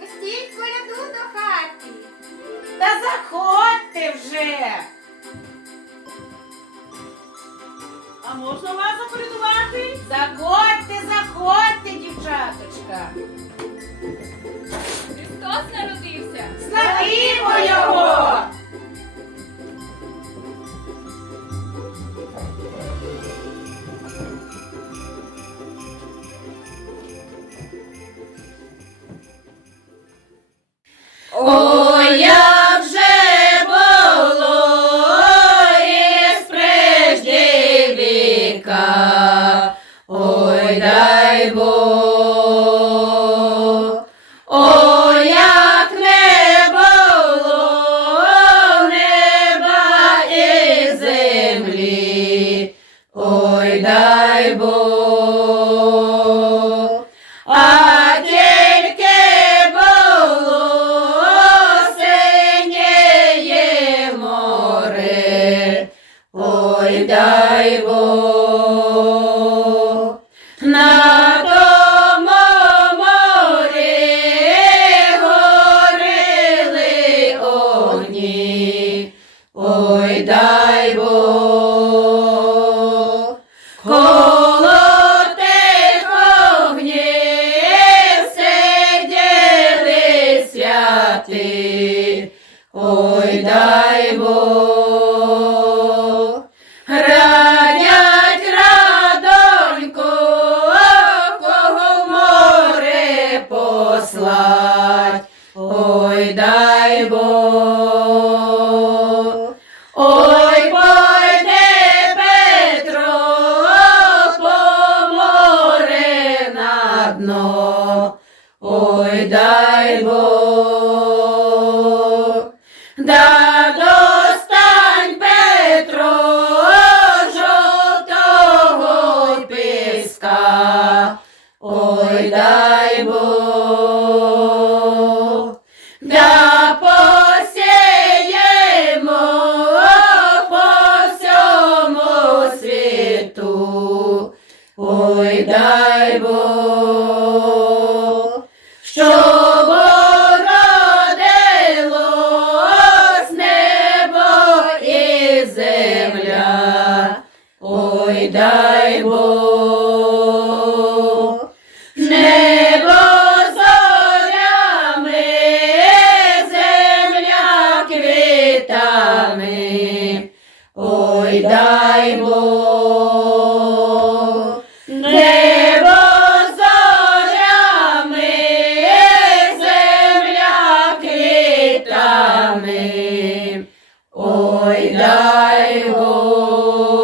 Пустіть коляду до. Та заходьте вже. А можна вас запорядувати? Заходьте, заходьте, дівчаточка. Ой, дай Бог, ой, як не було неба і землі, ой, дай Бог. Дай Бог. На тому морі горили огні, ой, дай Бог. Коло тих огнів сиділи святи, ой, дай Бог. Дай Бог. Ой, пойде Петро по море на дно, ой, дай Бог. Да достань Петро жовтого піска, ой, дай Да посіємо по всьому світу, ой, дай Бог, дай, дай Бог.